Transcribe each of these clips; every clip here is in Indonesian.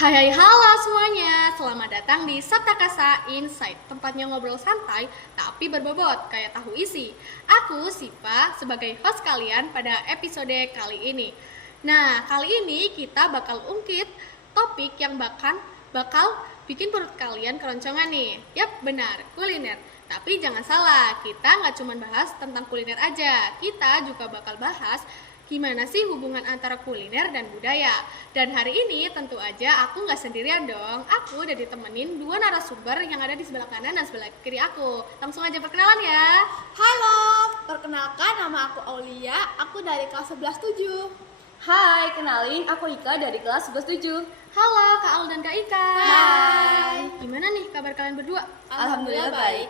Halo semuanya, selamat datang di Sabta Kasa Insight, tempatnya ngobrol santai tapi berbobot kayak tahu isi. Aku Siva sebagai host kalian pada episode kali ini. Nah, kali ini kita bakal ungkit topik yang bakal bikin perut kalian keroncongan nih. Yap, benar, kuliner. Tapi jangan salah, kita nggak cuma bahas tentang kuliner aja, kita juga bakal bahas gimana sih hubungan antara kuliner dan budaya. Dan hari ini tentu aja aku nggak sendirian dong. Aku udah ditemenin dua narasumber yang ada di sebelah kanan dan sebelah kiri aku. Langsung aja perkenalan ya. Halo, perkenalkan nama aku Aulia, aku dari kelas 11-7. Hai, kenalin aku Ika dari kelas 11-7. Halo Kak Al dan Kak Ika. Hai. Gimana nih kabar kalian berdua? Alhamdulillah baik.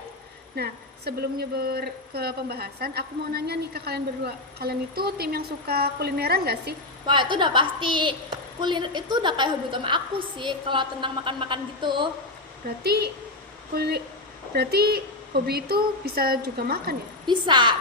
Nah, sebelum nyebar ke pembahasan, aku mau nanya nih ke kalian berdua. Kalian itu tim yang suka kulineran gak sih? Wah, itu udah pasti. Kuliner itu udah kayak hobi utama aku sih, kalau tentang makan-makan gitu. Berarti hobi itu bisa juga makan ya? Bisa.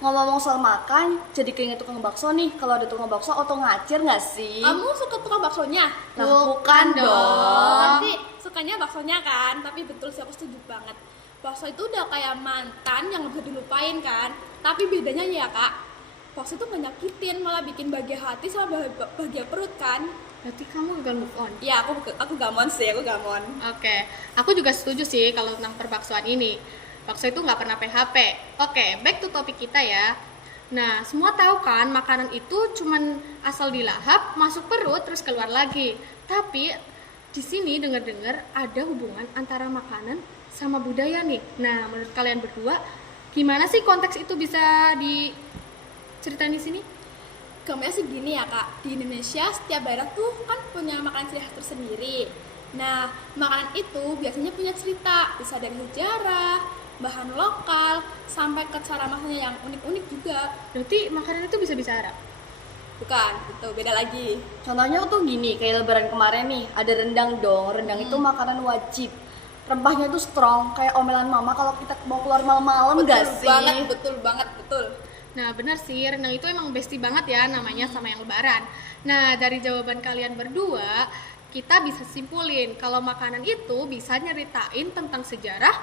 Ngomong-ngomong soal makan, jadi keinget tukang bakso nih. Kalau ada tukang bakso, auto ngacir nggak sih? Kamu suka tukang baksonya? Nah, bukan dong. Nanti sukanya baksonya kan, tapi betul sih aku setuju banget. Bakso itu udah kayak mantan yang gak bisa dilupain kan. Tapi bedanya ya kak, bakso itu gak nyakitin, malah bikin bahagia hati sama bahagia perut kan. Berarti kamu gagal move on? Ya aku gamon sih, aku gamon. Oke, aku juga setuju sih kalau tentang perbaksoan ini. Bakso itu nggak pernah PHP. Oke, back to topik kita ya. Nah, semua tahu kan makanan itu cuman asal dilahap, masuk perut, terus keluar lagi. Tapi di sini dengar-dengar ada hubungan antara makanan sama budaya nih. Nah, menurut kalian berdua, gimana sih konteks itu bisa diceritain di sini? Gampangnya sih gini ya kak, di Indonesia setiap daerah tuh kan punya makanan ciri khas tersendiri. Nah, makanan itu biasanya punya cerita, bisa dari sejarah, bahan lokal, sampai ke cara masaknya yang unik-unik juga. Berarti makanan itu bisa bicara? Bukan, itu beda lagi. Contohnya tuh gini, kayak lebaran kemarin nih, ada rendang dong. Rendang itu makanan wajib. Rempahnya tuh strong, kayak omelan mama kalau kita mau keluar malam-malam nggak sih? Betul banget. Nah benar sih, rendang itu emang bestie banget ya namanya sama yang lebaran. Nah dari jawaban kalian berdua, kita bisa simpulin kalau makanan itu bisa nyeritain tentang sejarah,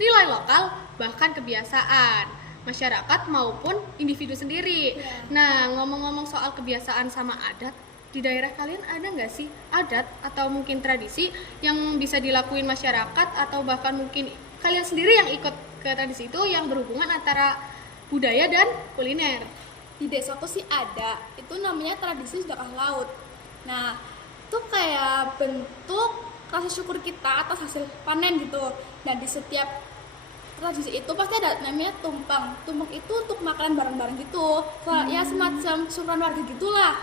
nilai lokal, bahkan kebiasaan masyarakat maupun individu sendiri. Nah ngomong-ngomong soal kebiasaan sama adat, di daerah kalian ada nggak sih adat atau mungkin tradisi yang bisa dilakuin masyarakat atau bahkan mungkin kalian sendiri yang ikut ke tradisi itu yang berhubungan antara budaya dan kuliner? Di desa tuh sih ada, itu namanya tradisi sedekah laut. Nah, itu kayak bentuk rasa syukur kita atas hasil panen gitu. Nah, di setiap tradisi itu pasti ada namanya tumpeng. Tumpeng itu untuk makanan bareng-bareng gitu. Ya semacam syukuran warga gitulah.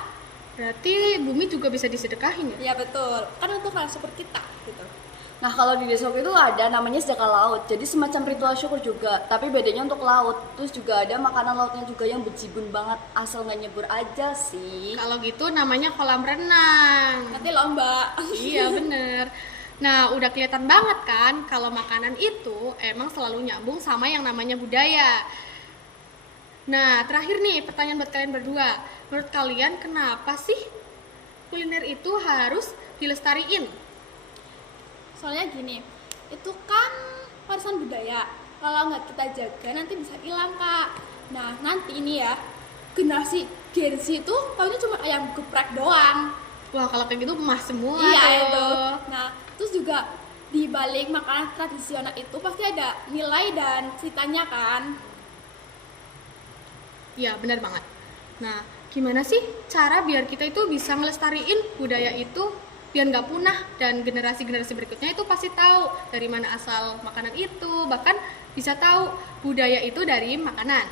Berarti bumi juga bisa disedekahin ya? Ya betul, kan untuk rasa syukur kita gitu. Nah, kalau di desaku itu ada namanya sedekah laut. Jadi semacam ritual syukur juga, tapi bedanya untuk laut. Terus juga ada makanan lautnya juga yang bejibun banget, asal nggak nyebur aja sih. Kalau gitu namanya kolam renang. Nanti lomba. Iya bener. Nah udah kelihatan banget kan kalau makanan itu emang selalu nyambung sama yang namanya budaya. Nah terakhir nih pertanyaan buat kalian berdua. Menurut kalian kenapa sih kuliner itu harus dilestariin? Soalnya gini, itu kan warisan budaya. Kalau nggak kita jaga nanti bisa hilang kak. Nah nanti ini ya generasi Gen Z itu taunya cuma ayam geprek doang. Wah kalau kayak gitu emas semua Iya tuh. itu. Nah terus juga di balik makanan tradisional itu pasti ada nilai dan ceritanya kan. Iya benar banget. Nah gimana sih cara biar kita itu bisa ngelestariin budaya itu biar nggak punah dan generasi-generasi berikutnya itu pasti tahu dari mana asal makanan itu, bahkan bisa tahu budaya itu dari makanan.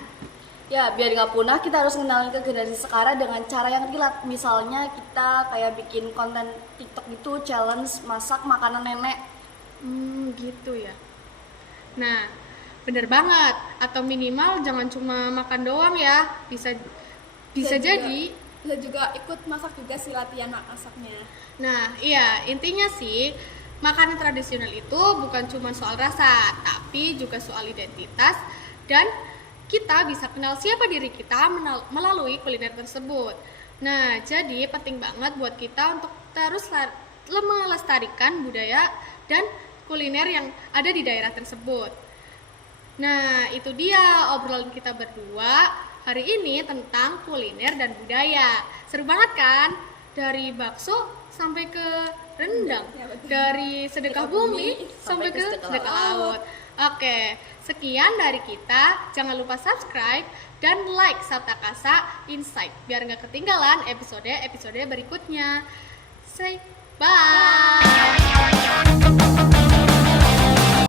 Ya, biar nggak punah, kita harus kenalin ke generasi sekarang dengan cara yang relate. Misalnya kita kayak bikin konten TikTok gitu, challenge masak makanan nenek. Gitu ya. Nah, bener banget. Atau minimal jangan cuma makan doang ya. Bisa jadi. Bisa juga ikut masak juga sih, latihan masaknya. Nah, iya, intinya sih makanan tradisional itu bukan cuma soal rasa, tapi juga soal identitas dan kita bisa kenal siapa diri kita melalui kuliner tersebut. Nah, jadi penting banget buat kita untuk melestarikan budaya dan kuliner yang ada di daerah tersebut. Nah, itu dia obrolan kita berdua hari ini tentang kuliner dan budaya. Seru banget kan? Dari bakso sampai ke rendang, Ya, betul. dari sedekah bumi sampai ke sedekah laut. Oke, sekian dari kita. Jangan lupa subscribe dan like Sabta Kasa Insight biar nggak ketinggalan episode berikutnya. Say bye.